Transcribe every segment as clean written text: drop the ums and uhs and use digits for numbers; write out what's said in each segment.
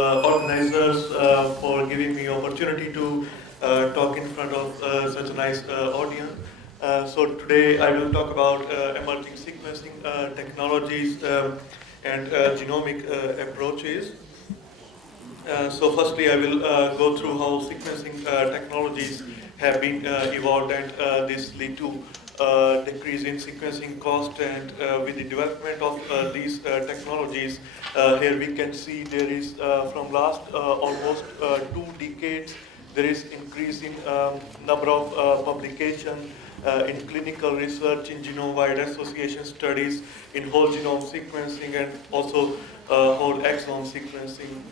organizers for giving me opportunity to talk in front of such a nice audience. So today I will talk about emerging sequencing technologies and genomic approaches. So firstly I will go through how sequencing technologies have been evolved, and this lead to decrease in sequencing cost, and with the development of these technologies, here we can see there is from last almost 2 decades there is increase in number of publication in clinical research, in genome-wide association studies, in whole genome sequencing, and also whole exome sequencing.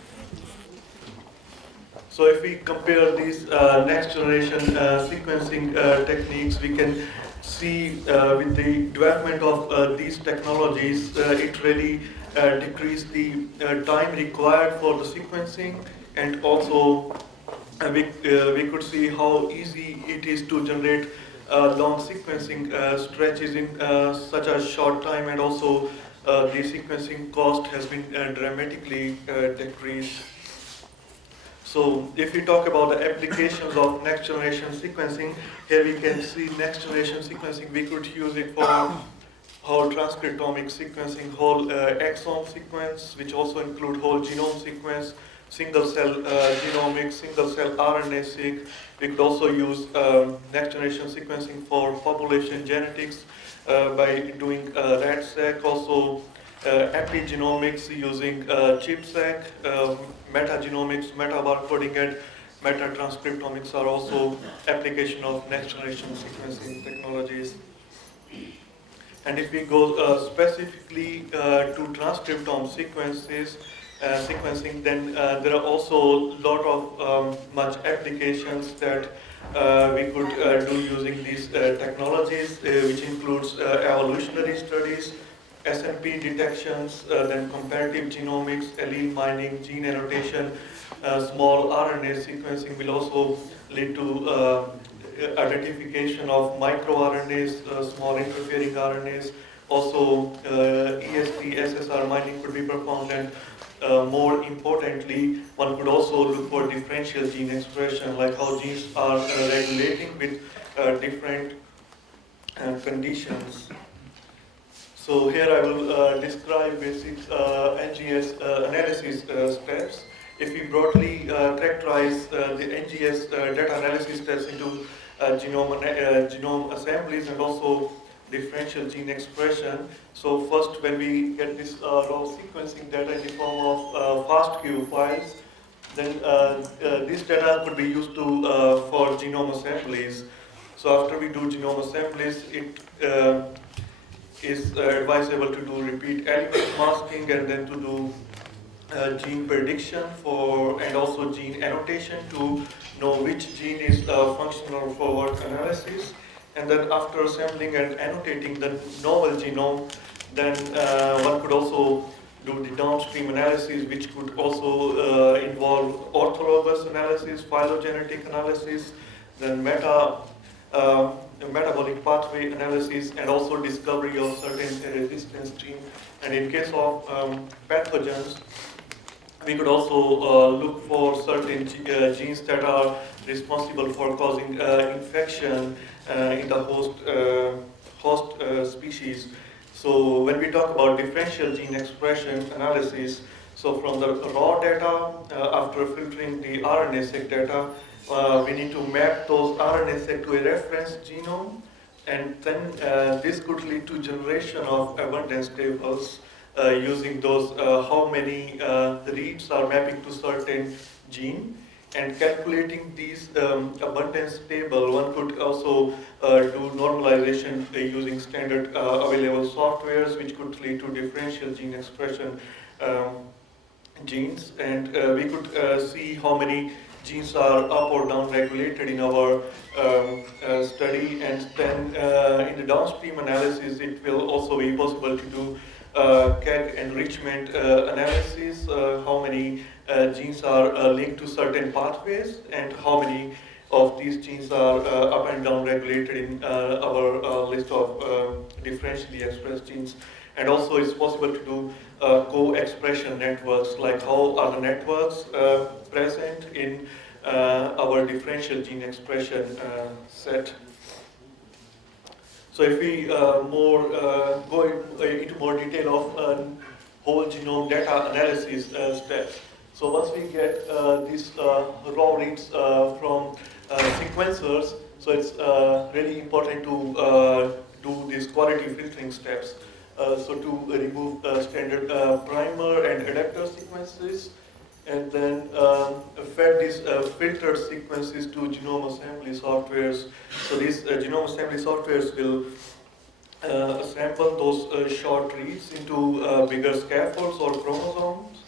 So if we compare these next generation sequencing techniques, we can see with the development of these technologies, it really decreased the time required for the sequencing, and also we could see how easy it is to generate long sequencing stretches in such a short time, and also the sequencing cost has been dramatically decreased. So if we talk about the applications of next generation sequencing, here we can see next generation sequencing, we could use it for whole transcriptomic sequencing, whole exome sequence, which also include whole genome sequence, single cell genomics, single cell RNA-seq. We could also use next generation sequencing for population genetics by doing RAT-seq, also epigenomics using ChIP-seq, metagenomics, meta-barcoding, and meta-transcriptomics are also application of next-generation sequencing technologies. And if we go specifically to transcriptome sequencing, then there are also a lot of much applications that we could do using these technologies, which includes evolutionary studies, SNP detections, then comparative genomics, allele mining, gene annotation, small RNA sequencing will also lead to identification of microRNAs, small interfering RNAs. Also, ESD, SSR mining could be performed, and more importantly, one could also look for differential gene expression, like how genes are regulating with different conditions. So here I will describe basic NGS analysis steps. If we broadly characterize the NGS data analysis steps into genome assemblies and also differential gene expression. So first, when we get this raw sequencing data in the form of FASTQ files, then this data could be used to for genome assemblies. So after we do genome assemblies, it is advisable to do repeat element masking, and then to do gene prediction for, and also gene annotation to know which gene is functional for what analysis. And then after assembling and annotating the novel genome, then one could also do the downstream analysis, which could also involve orthologous analysis, phylogenetic analysis, then metabolic pathway analysis, and also discovery of certain resistance genes. And in case of pathogens, we could also look for certain genes that are responsible for causing infection in the host species. So when we talk about differential gene expression analysis, so from the raw data, after filtering the RNA-seq data, we need to map those RNA-seq to a reference genome, and then this could lead to generation of abundance tables using those how many reads are mapping to certain gene, and calculating these abundance table. One could also do normalization using standard available softwares, which could lead to differential gene expression genes, and we could see how many genes are up or down regulated in our study, and then in the downstream analysis it will also be possible to do CAG enrichment analysis, how many genes are linked to certain pathways, and how many of these genes are up and down regulated in our list of differentially expressed genes. And also it's possible to do co-expression networks, like how are the networks present in our differential gene expression set. So if we go into more detail of whole genome data analysis steps. So once we get these raw reads from sequencers, so it's really important to do these quality filtering steps. So to remove standard primer and adapter sequences, and then fed these filtered sequences to genome assembly softwares. So these genome assembly softwares will assemble those short reads into bigger scaffolds or chromosomes,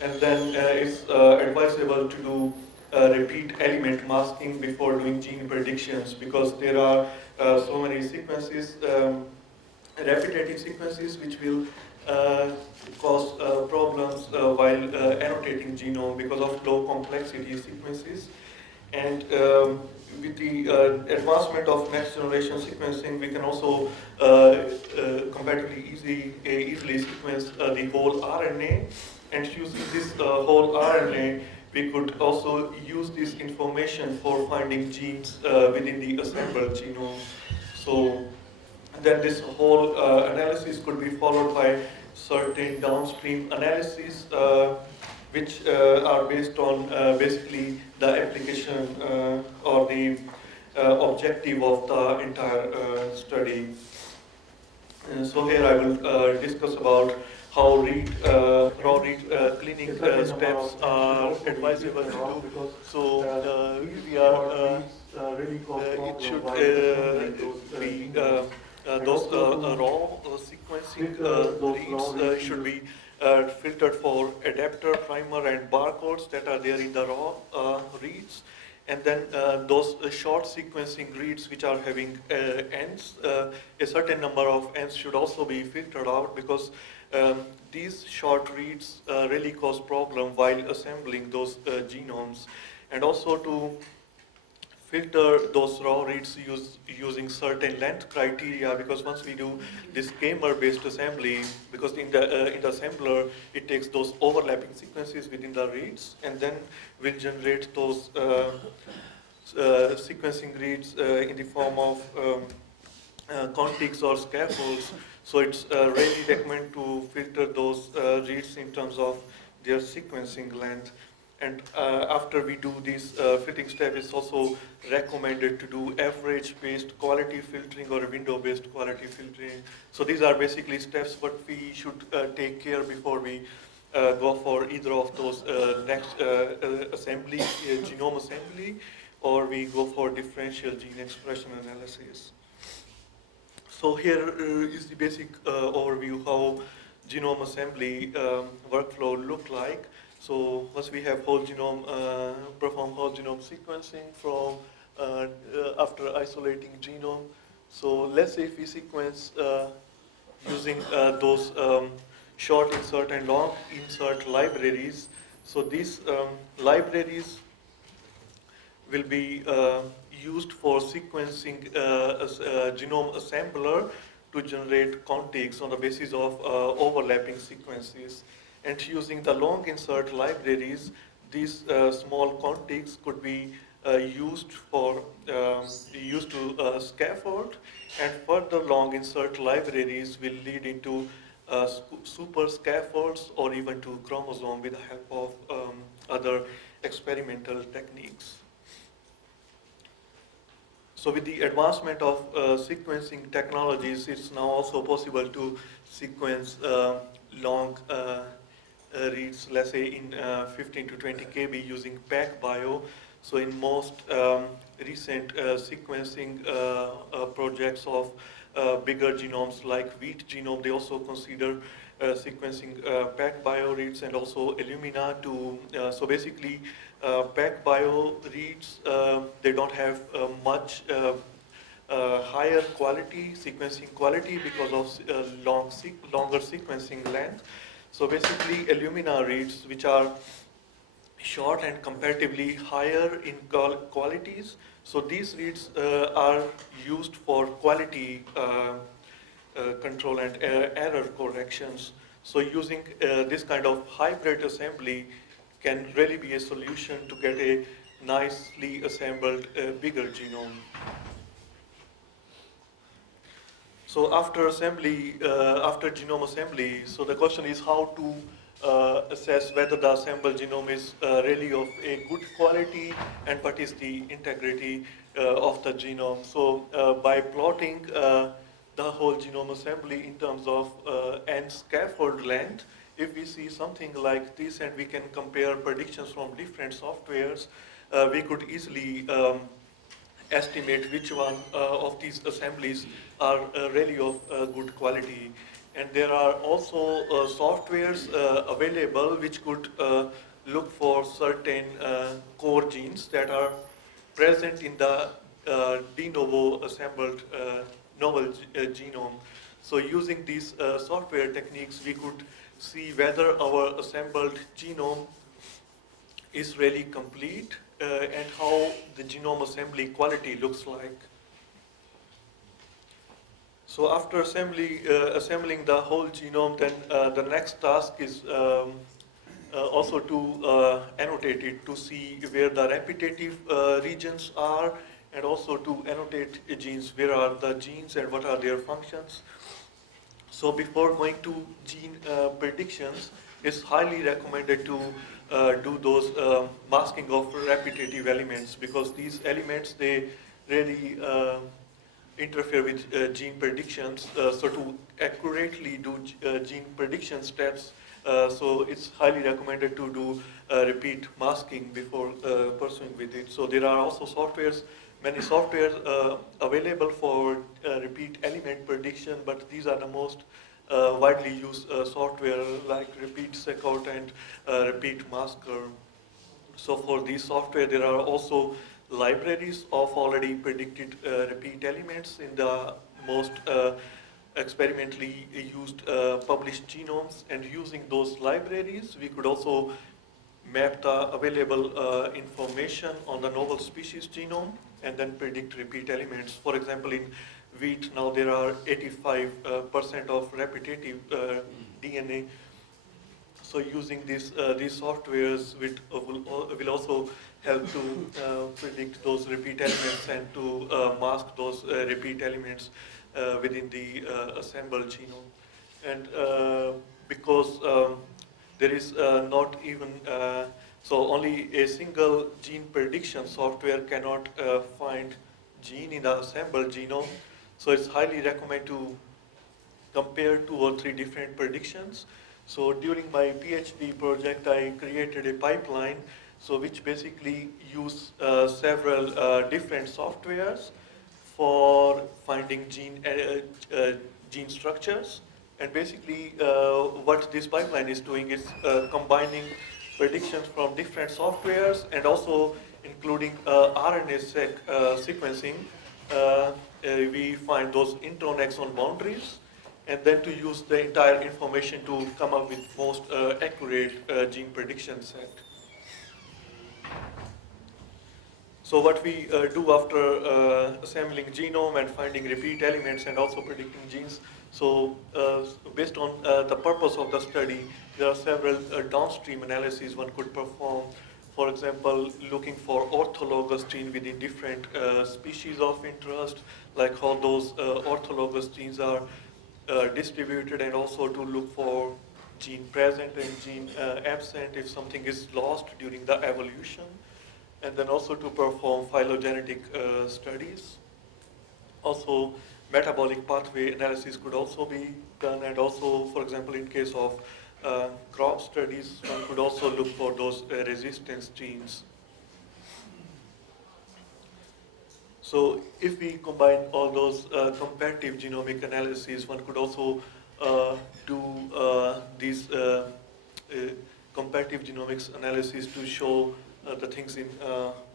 and then it's advisable to do repeat element masking before doing gene predictions, because there are so many sequences, repetitive sequences, which will uh, cause problems while annotating genome because of low complexity sequences. And with the advancement of next generation sequencing, we can also comparatively easily sequence the whole RNA. And using this whole RNA, we could also use this information for finding genes within the assembled genome. So then this whole analysis could be followed by certain downstream analysis, which are based on basically the application or the objective of the entire study. So here I will discuss about how raw read cleaning steps are advisable to do. So we are it should be those raw sequencing reads should be filtered for adapter, primer, and barcodes that are there in the raw reads. And then those short sequencing reads which are having ends, a certain number of ends should also be filtered out, because these short reads really cause problem while assembling those genomes. And also to filter those raw reads using certain length criteria, because once we do this gamer-based assembly, because in the assembler it takes those overlapping sequences within the reads and then will generate those sequencing reads in the form of contigs or scaffolds. So it's really recommended to filter those reads in terms of their sequencing length. And after we do this fitting step, it's also recommended to do average-based quality filtering or window-based quality filtering. So these are basically steps what we should take care before we go for either of those next assembly, genome assembly, or we go for differential gene expression analysis. So here is the basic overview how genome assembly workflow look like. So once we have whole genome, perform whole genome sequencing from after isolating genome. So let's say if we sequence using those short insert and long insert libraries. So these libraries will be used for sequencing genome assembler to generate contigs on the basis of overlapping sequences. And using the long insert libraries, these small contigs could be used to scaffold, and further long insert libraries will lead into super scaffolds or even to chromosome with the help of other experimental techniques. So with the advancement of sequencing technologies, it's now also possible to sequence long reads, let's say in 15 to 20 kb using PacBio. So in most recent sequencing projects of bigger genomes like wheat genome, they also consider sequencing PacBio reads and also Illumina to, so basically PacBio reads, they don't have much higher quality, sequencing quality because of longer sequencing length. So basically Illumina reads, which are short and comparatively higher in qualities. So these reads are used for quality control and error corrections. So using this kind of hybrid assembly can really be a solution to get a nicely assembled bigger genome. So after assembly, after genome assembly, so the question is how to assess whether the assembled genome is really of a good quality and what is the integrity of the genome. So by plotting the whole genome assembly in terms of n scaffold length, if we see something like this and we can compare predictions from different softwares, we could easily estimate which one of these assemblies are really of good quality. And there are also softwares available which could look for certain core genes that are present in the de novo assembled novel genome. So using these software techniques, we could see whether our assembled genome is really complete and how the genome assembly quality looks like. So after assembling the whole genome, then the next task is also to annotate it to see where the repetitive regions are, and also to annotate genes, where are the genes and what are their functions. So before going to gene predictions, it's highly recommended to do those masking of repetitive elements, because these elements, they really interfere with gene predictions. So to accurately do gene prediction steps, so it's highly recommended to do repeat masking before pursuing with it. So there are also many softwares available for repeat element prediction, but these are the most widely used software, like repeat secout and repeat masker. So for these software, there are also libraries of already predicted repeat elements in the most experimentally used published genomes, and using those libraries, we could also map the available information on the novel species genome and then predict repeat elements. For example, in wheat, now there are 85% of repetitive DNA. So using these softwares will also help to predict those repeat elements and to mask those repeat elements within the assembled genome. And because there is not even, so only a single gene prediction software cannot find gene in the assembled genome. So it's highly recommended to compare 2 or 3 different predictions. So during my PhD project, I created a pipeline, so which basically use several different softwares for finding gene structures. And basically, what this pipeline is doing is combining predictions from different softwares and also including RNA sequencing. We find those intron exon boundaries, and then to use the entire information to come up with most accurate gene prediction set. So what we do after assembling genome and finding repeat elements and also predicting genes, so based on the purpose of the study, there are several downstream analyses one could perform. For example, looking for orthologous gene within different species of interest, like how those orthologous genes are distributed, and also to look for gene present and gene absent if something is lost during the evolution, and then also to perform phylogenetic studies. Also, metabolic pathway analysis could also be done, and also, for example, in case of crop studies, one could also look for those resistance genes. So if we combine all those comparative genomic analyses, one could also do these comparative genomics analysis to show the things in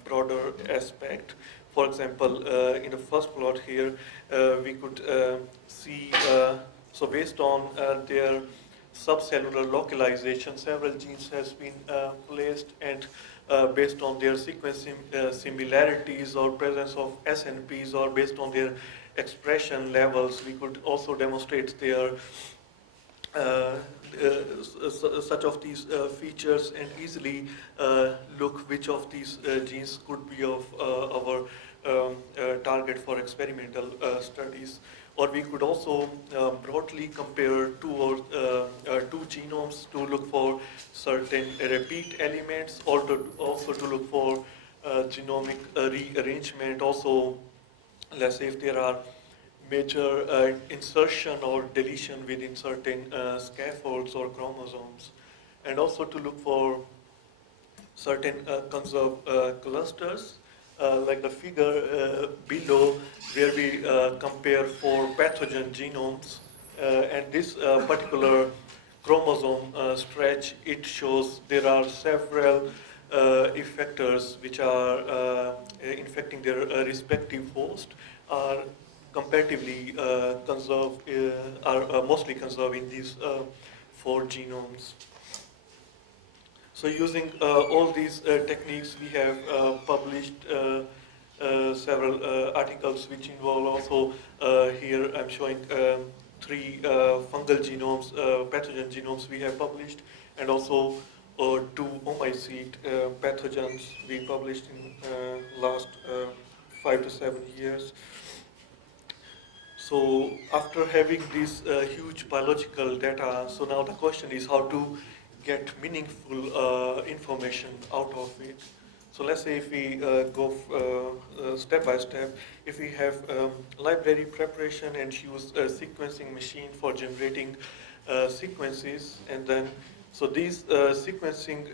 broader aspect. For example, in the first plot here, we could see, so based on their subcellular localization, several genes has been placed, and based on their sequencing similarities or presence of SNPs, or based on their expression levels. We could also demonstrate their such of these features and easily look which of these genes could be of our target for experimental studies. Or we could also broadly compare two genomes to look for certain repeat elements, or also to look for genomic rearrangement. Also, let's say if there are major insertion or deletion within certain scaffolds or chromosomes, and also to look for certain conserved clusters, like the figure below, where we compare four pathogen genomes, and this particular chromosome stretch, it shows there are several effectors which are infecting their respective host, are comparatively conserved, are mostly conserved in these four genomes. So using all these techniques, we have published several articles which involve also, here I'm showing three fungal genomes, pathogen genomes we have published, and also two omicete pathogens we published in last 5 to 7 years. So after having this huge biological data, so now the question is how to get meaningful information out of it. So let's say if we go step by step, if we have library preparation and use a sequencing machine for generating sequences, and then so these sequencing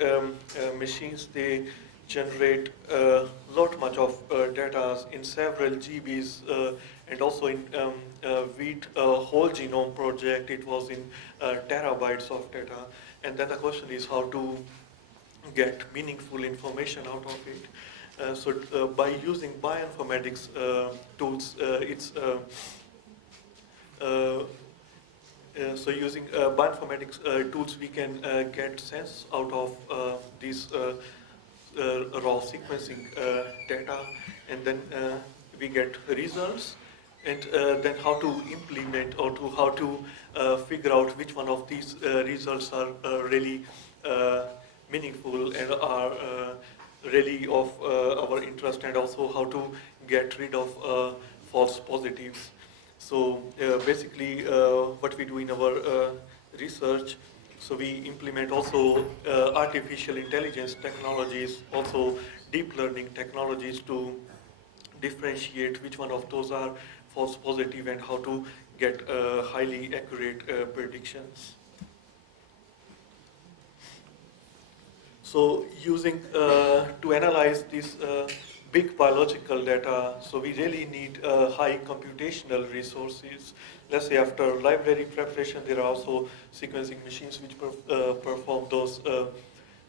machines, they generate lot much of data in several GBs, and also in wheat whole genome project, it was in terabytes of data. And then the question is how to get meaningful information out of it. So by using bioinformatics tools, so using bioinformatics tools, we can get sense out of these raw sequencing data, and then we get results, and then how to implement, or to how to figure out which one of these results are really meaningful and are really of our interest, and also how to get rid of false positives. So basically what we do in our research, so we implement also artificial intelligence technologies, also deep learning technologies, to differentiate which one of those are false positive and how to get highly accurate predictions. So using, to analyze this big biological data, so we really need high computational resources. Let's say after library preparation, there are also sequencing machines which perform those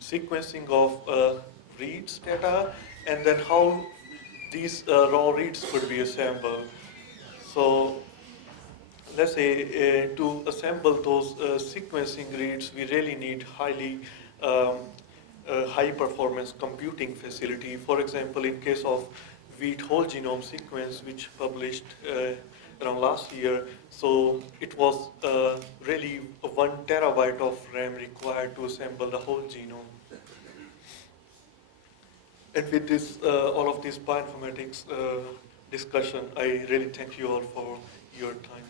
sequencing of reads data, and then how these raw reads could be assembled. So let's say to assemble those sequencing reads, we really need high performance computing facility. For example, in case of wheat whole genome sequence, which published around last year, so it was really 1 terabyte of RAM required to assemble the whole genome. And with this, all of this bioinformatics discussion, I really thank you all for your time.